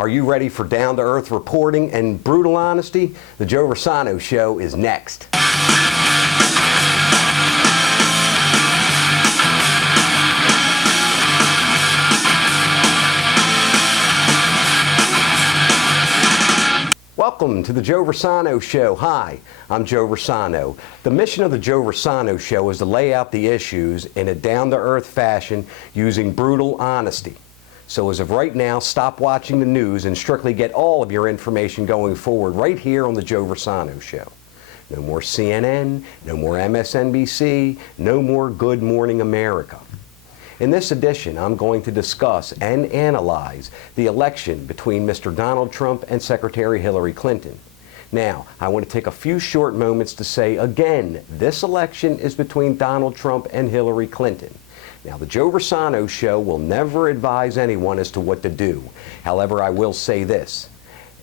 Are you ready for down-to-earth reporting and brutal honesty? The Joe Rossano Show is next. Welcome to the Joe Rossano Show. Hi, I'm Joe Rossano. The mission of the Joe Rossano Show is to lay out the issues in a down-to-earth fashion using brutal honesty. So as of right now, stop watching the news and strictly get all of your information going forward right here on the Joe Rossano Show. No more CNN, no more MSNBC, no more Good Morning America. In this edition, I'm going to discuss and analyze the election between Mr. Donald Trump and Secretary Hillary Clinton. Now, I want to take a few short moments to say again, this election is between Donald Trump and Hillary Clinton. Now, the Joe Rossano Show will never advise anyone as to what to do. However, I will say this.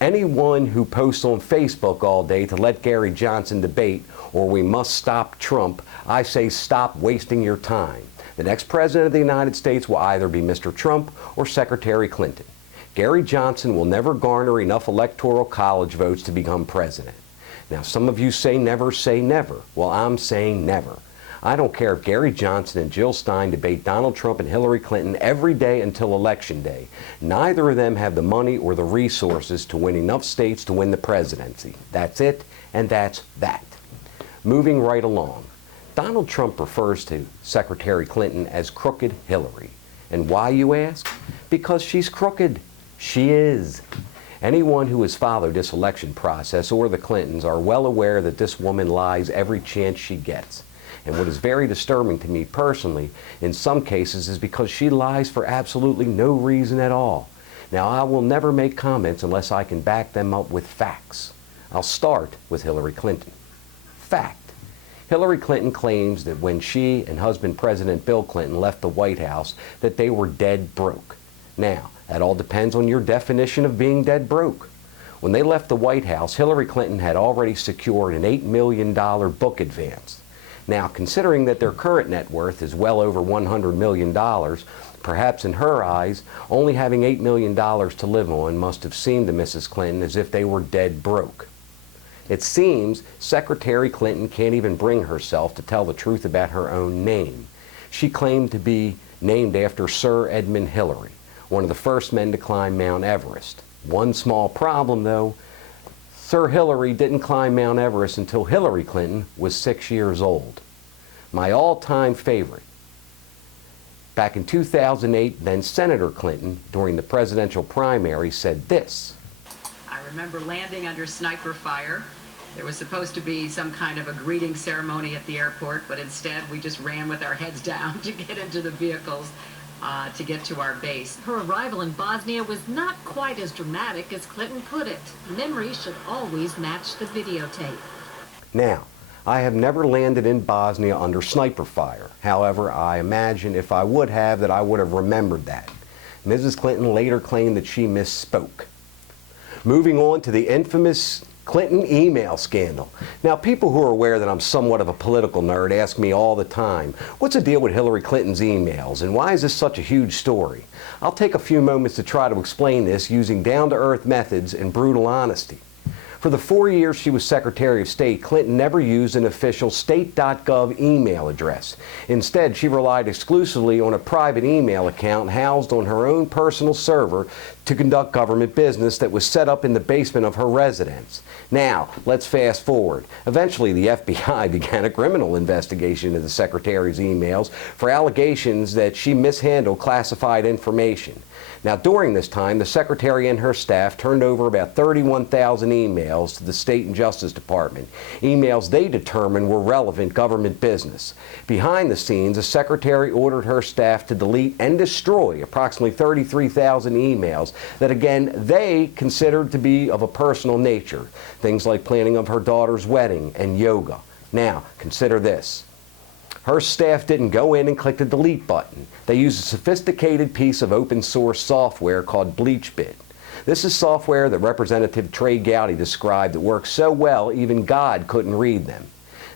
Anyone who posts on Facebook all day to let Gary Johnson debate or we must stop Trump, I say stop wasting your time. The next president of the United States will either be Mr. Trump or Secretary Clinton. Gary Johnson will never garner enough electoral college votes to become president. Now, some of you say never say never. Well, I'm saying never. I don't care if Gary Johnson and Jill Stein debate Donald Trump and Hillary Clinton every day until Election Day. Neither of them have the money or the resources to win enough states to win the presidency. That's it, and that's that. Moving right along. Donald Trump refers to Secretary Clinton as Crooked Hillary. And why, you ask? Because she's crooked. She is. Anyone who has followed this election process or the Clintons are well aware that this woman lies every chance she gets. And what is very disturbing to me personally, in some cases, is because she lies for absolutely no reason at all. Now, I will never make comments unless I can back them up with facts. I'll start with Hillary Clinton. Fact. Hillary Clinton claims that when she and husband President Bill Clinton left the White House, that they were dead broke. Now, that all depends on your definition of being dead broke. When they left the White House, Hillary Clinton had already secured an $8 million book advance. Now, considering that their current net worth is well over $100 million, perhaps in her eyes, only having $8 million to live on must have seemed to Mrs. Clinton as if they were dead broke. It seems Secretary Clinton can't even bring herself to tell the truth about her own name. She claimed to be named after Sir Edmund Hillary, one of the first men to climb Mount Everest. One small problem, though. Sir Hillary didn't climb Mount Everest until Hillary Clinton was 6 years old. My all-time favorite. Back in 2008, then Senator Clinton, during the presidential primary, said this. I remember landing under sniper fire. There was supposed to be some kind of a greeting ceremony at the airport, but instead we just ran with our heads down to get into the vehicles to get to our base. Her arrival in Bosnia was not quite as dramatic as Clinton put it. Memory should always match the videotape. Now, I have never landed in Bosnia under sniper fire. However, I imagine if I would have, that I would have remembered that. Mrs. Clinton later claimed that she misspoke. Moving on to the infamous Clinton email scandal. Now, people who are aware that I'm somewhat of a political nerd ask me all the time, what's the deal with Hillary Clinton's emails and why is this such a huge story? I'll take a few moments to try to explain this using down-to-earth methods and brutal honesty. For the 4 years she was Secretary of State, Clinton never used an official state.gov email address. Instead, she relied exclusively on a private email account housed on her own personal server to conduct government business that was set up in the basement of her residence. Now, let's fast forward. Eventually, the FBI began a criminal investigation into the Secretary's emails for allegations that she mishandled classified information. Now, during this time, the Secretary and her staff turned over about 31,000 emails to the State and Justice Department, emails they determined were relevant government business. Behind the scenes, the Secretary ordered her staff to delete and destroy approximately 33,000 emails that, again, they considered to be of a personal nature, things like planning of her daughter's wedding and yoga. Now, consider this. Her staff didn't go in and click the delete button. They used a sophisticated piece of open source software called BleachBit. This is software that Representative Trey Gowdy described that works so well even God couldn't read them.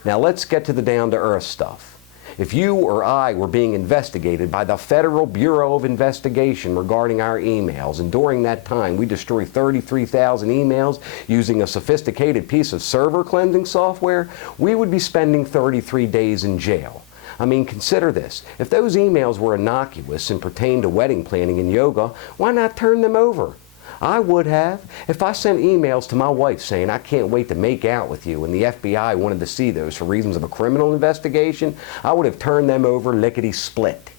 Now let's get to the down-to-earth stuff. If you or I were being investigated by the Federal Bureau of Investigation regarding our emails, and during that time we destroy 33,000 emails using a sophisticated piece of server cleansing software, we would be spending 33 days in jail. I mean, consider this. If those emails were innocuous and pertained to wedding planning and yoga, why not turn them over? I would have. If I sent emails to my wife saying, I can't wait to make out with you, and the FBI wanted to see those for reasons of a criminal investigation, I would have turned them over lickety-split.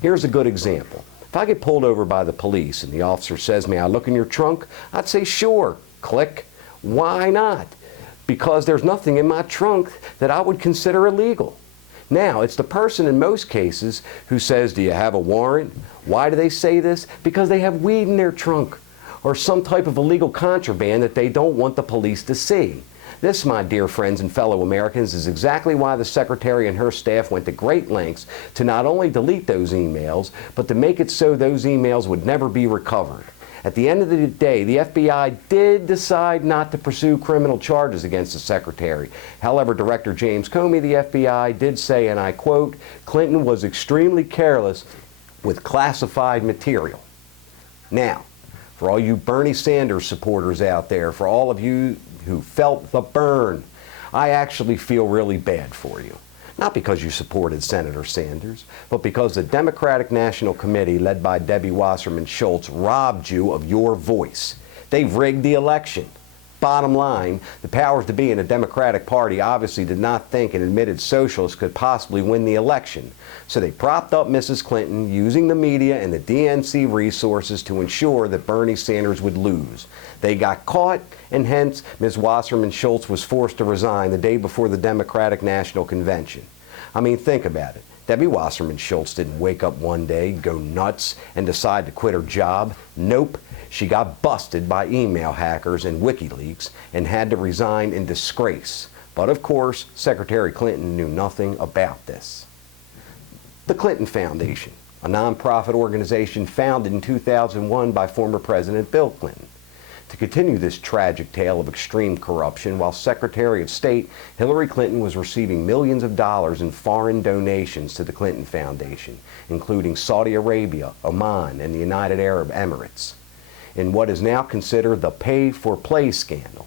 Here's a good example. If I get pulled over by the police and the officer says, may I look in your trunk? I'd say, sure. Click. Why not? Because there's nothing in my trunk that I would consider illegal. Now, it's the person in most cases who says, do you have a warrant? Why do they say this? Because they have weed in their trunk, or some type of illegal contraband that they don't want the police to see. This, my dear friends and fellow Americans, is exactly why the Secretary and her staff went to great lengths to not only delete those emails, but to make it so those emails would never be recovered. At the end of the day, the FBI did decide not to pursue criminal charges against the Secretary. However, Director James Comey, the FBI, did say, and I quote, Clinton was extremely careless with classified material. Now, for all you Bernie Sanders supporters out there, for all of you who felt the burn, I actually feel really bad for you. Not because you supported Senator Sanders, but because the Democratic National Committee, led by Debbie Wasserman Schultz, robbed you of your voice. They rigged the election. Bottom line, the powers to be in the Democratic Party obviously did not think an admitted socialist could possibly win the election. So they propped up Mrs. Clinton using the media and the DNC resources to ensure that Bernie Sanders would lose. They got caught, and hence Ms. Wasserman Schultz was forced to resign the day before the Democratic National Convention. I mean, think about it. Debbie Wasserman Schultz didn't wake up one day, go nuts, and decide to quit her job. Nope. She got busted by email hackers and WikiLeaks and had to resign in disgrace. But of course, Secretary Clinton knew nothing about this. The Clinton Foundation, a nonprofit organization founded in 2001 by former President Bill Clinton, to continue this tragic tale of extreme corruption while Secretary of State Hillary Clinton was receiving millions of dollars in foreign donations to the Clinton Foundation, including Saudi Arabia, Oman, and the United Arab Emirates, in what is now considered the pay-for-play scandal.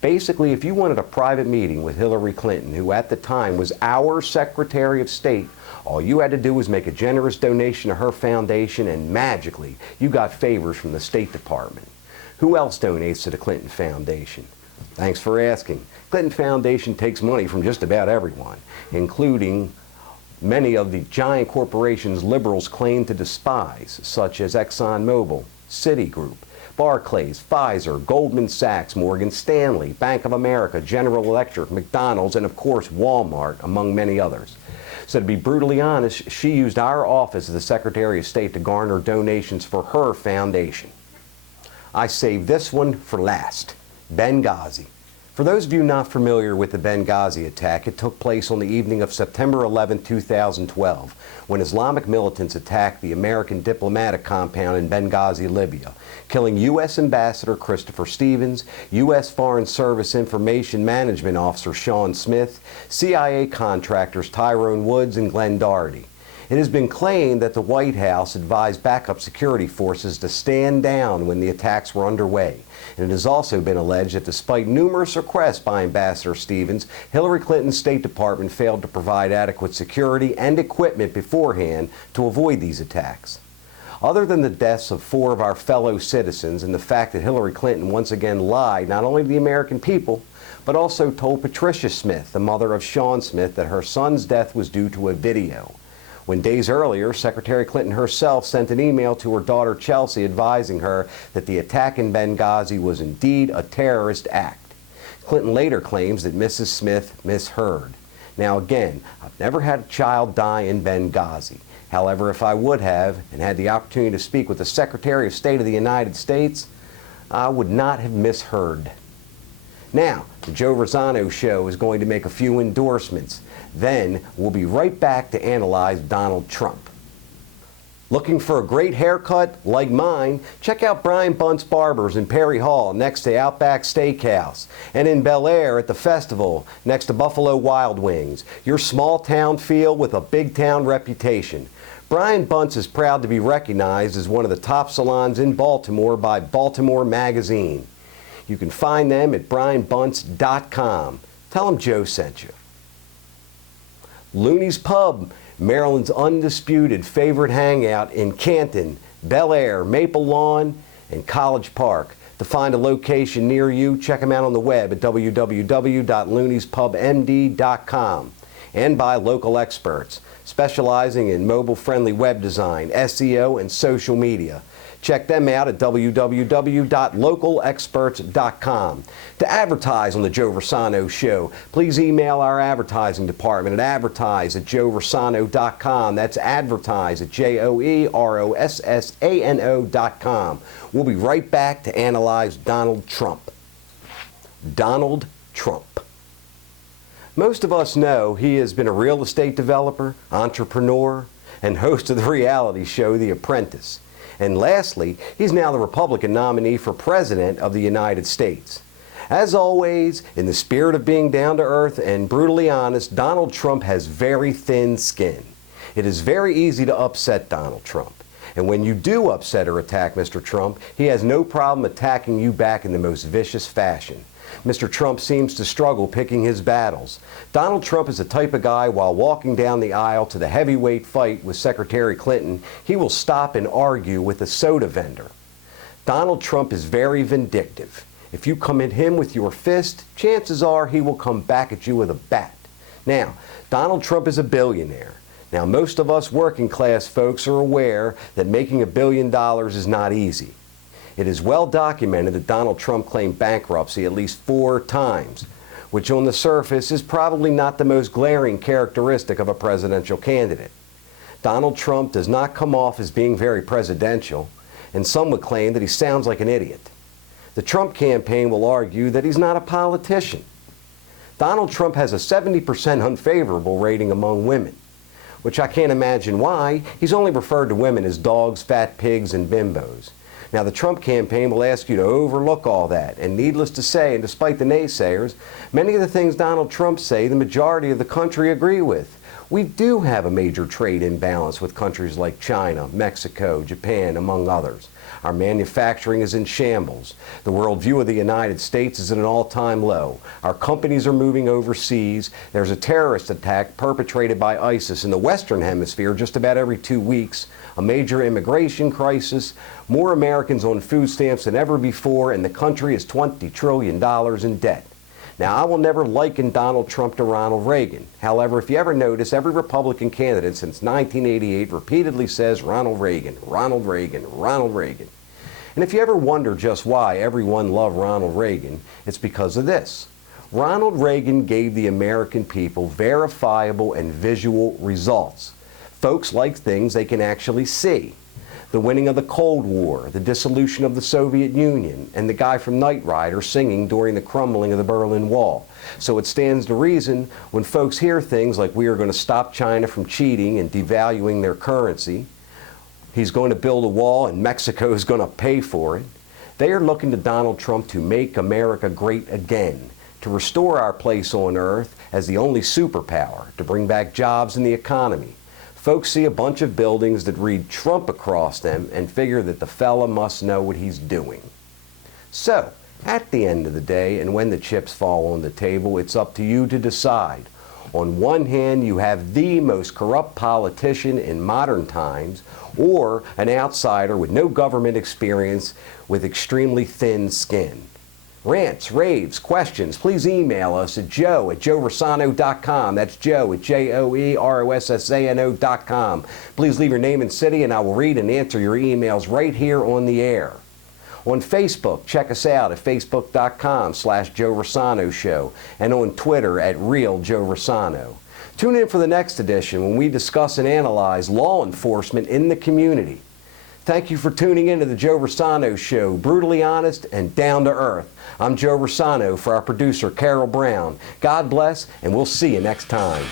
Basically, if you wanted a private meeting with Hillary Clinton, who at the time was our Secretary of State, all you had to do was make a generous donation to her foundation, and magically, you got favors from the State Department. Who else donates to the Clinton Foundation? Thanks for asking. Clinton Foundation takes money from just about everyone, including many of the giant corporations liberals claim to despise, such as ExxonMobil, Citigroup, Barclays, Pfizer, Goldman Sachs, Morgan Stanley, Bank of America, General Electric, McDonald's, and of course Walmart, among many others. So to be brutally honest, she used our office as the Secretary of State to garner donations for her foundation. I saved this one for last. Benghazi. For those of you not familiar with the Benghazi attack, it took place on the evening of September 11, 2012, when Islamic militants attacked the American diplomatic compound in Benghazi, Libya, killing U.S. Ambassador Christopher Stevens, U.S. Foreign Service Information Management Officer Sean Smith, CIA contractors Tyrone Woods and Glenn Doherty. It has been claimed that the White House advised backup security forces to stand down when the attacks were underway. And it has also been alleged that despite numerous requests by Ambassador Stevens, Hillary Clinton's State Department failed to provide adequate security and equipment beforehand to avoid these attacks. Other than the deaths of 4 of our fellow citizens and the fact that Hillary Clinton once again lied not only to the American people, but also told Patricia Smith, the mother of Sean Smith, that her son's death was due to a video, when days earlier, Secretary Clinton herself sent an email to her daughter Chelsea advising her that the attack in Benghazi was indeed a terrorist act. Clinton later claims that Mrs. Smith misheard. Now again, I've never had a child die in Benghazi. However, if I would have and had the opportunity to speak with the Secretary of State of the United States, I would not have misheard. Now, the Joe Rossano Show is going to make a few endorsements. Then we'll be right back to analyze Donald Trump. Looking for a great haircut like mine? Check out Brian Bunt's Barbers in Perry Hall next to Outback Steakhouse, and in Bel Air at the Festival next to Buffalo Wild Wings. Your small town feel with a big town reputation. Brian Bunt's is proud to be recognized as one of the top salons in Baltimore by Baltimore Magazine. You can find them at brianbunts.com. Tell them Joe sent you. Looney's Pub, Maryland's undisputed favorite hangout in Canton, Bel Air, Maple Lawn, and College Park. To find a location near you, check them out on the web at www.looneyspubmd.com, and by local experts specializing in mobile-friendly web design, SEO, and social media. Check them out at www.localexperts.com. To advertise on the Joe Rossano Show, please email our advertising department at advertise@joerossano.com. That's advertise at JOEROSSANO.com. We'll be right back to analyze Donald Trump. Donald Trump. Most of us know he has been a real estate developer, entrepreneur, and host of the reality show The Apprentice. And lastly, he's now the Republican nominee for President of the United States. As always, in the spirit of being down to earth and brutally honest, Donald Trump has very thin skin. It is very easy to upset Donald Trump. And when you do upset or attack Mr. Trump, he has no problem attacking you back in the most vicious fashion. Mr. Trump seems to struggle picking his battles. Donald Trump is the type of guy, while walking down the aisle to the heavyweight fight with Secretary Clinton, he will stop and argue with a soda vendor. Donald Trump is very vindictive. If you come at him with your fist, chances are he will come back at you with a bat. Now, Donald Trump is a billionaire. Now, most of us working class folks are aware that making $1 billion is not easy. It is well documented that Donald Trump claimed bankruptcy at least 4 times, which on the surface is probably not the most glaring characteristic of a presidential candidate. Donald Trump does not come off as being very presidential, and some would claim that he sounds like an idiot. The Trump campaign will argue that he's not a politician. Donald Trump has a 70% unfavorable rating among women, which I can't imagine why. He's only referred to women as dogs, fat pigs, and bimbos. Now, the Trump campaign will ask you to overlook all that, and needless to say, and despite the naysayers, many of the things Donald Trump say the majority of the country agree with. We do have a major trade imbalance with countries like China, Mexico, Japan, among others. Our manufacturing is in shambles. The worldview of the United States is at an all-time low. Our companies are moving overseas. There's a terrorist attack perpetrated by ISIS in the Western Hemisphere just about every 2 weeks, a major immigration crisis, more Americans on food stamps than ever before, and the country is $20 trillion in debt. Now, I will never liken Donald Trump to Ronald Reagan. However, if you ever notice, every Republican candidate since 1988 repeatedly says Ronald Reagan, Ronald Reagan, Ronald Reagan. And if you ever wonder just why everyone loved Ronald Reagan, it's because of this. Ronald Reagan gave the American people verifiable and visual results. Folks like things they can actually see. The winning of the Cold War, the dissolution of the Soviet Union, and the guy from Knight Rider singing during the crumbling of the Berlin Wall. So it stands to reason when folks hear things like we are going to stop China from cheating and devaluing their currency, he's going to build a wall and Mexico is going to pay for it, they are looking to Donald Trump to make America great again, to restore our place on earth as the only superpower, to bring back jobs in the economy. Folks see a bunch of buildings that read Trump across them and figure that the fella must know what he's doing. So, at the end of the day, and when the chips fall on the table, it's up to you to decide. On one hand, you have the most corrupt politician in modern times, or an outsider with no government experience with extremely thin skin. Rants, raves, questions, please email us at joe@joerossano.com. That's joe@joerossano.com. Please leave your name and city, and I will read and answer your emails right here on the air. On Facebook, check us out at facebook.com/Joe Rossano Show, and on Twitter at @RealJoeRossano. Tune in for the next edition when we discuss and analyze law enforcement in the community. Thank you for tuning in to the Joe Rossano Show, brutally honest and down to earth. I'm Joe Rossano for our producer, Carol Brown. God bless, and we'll see you next time.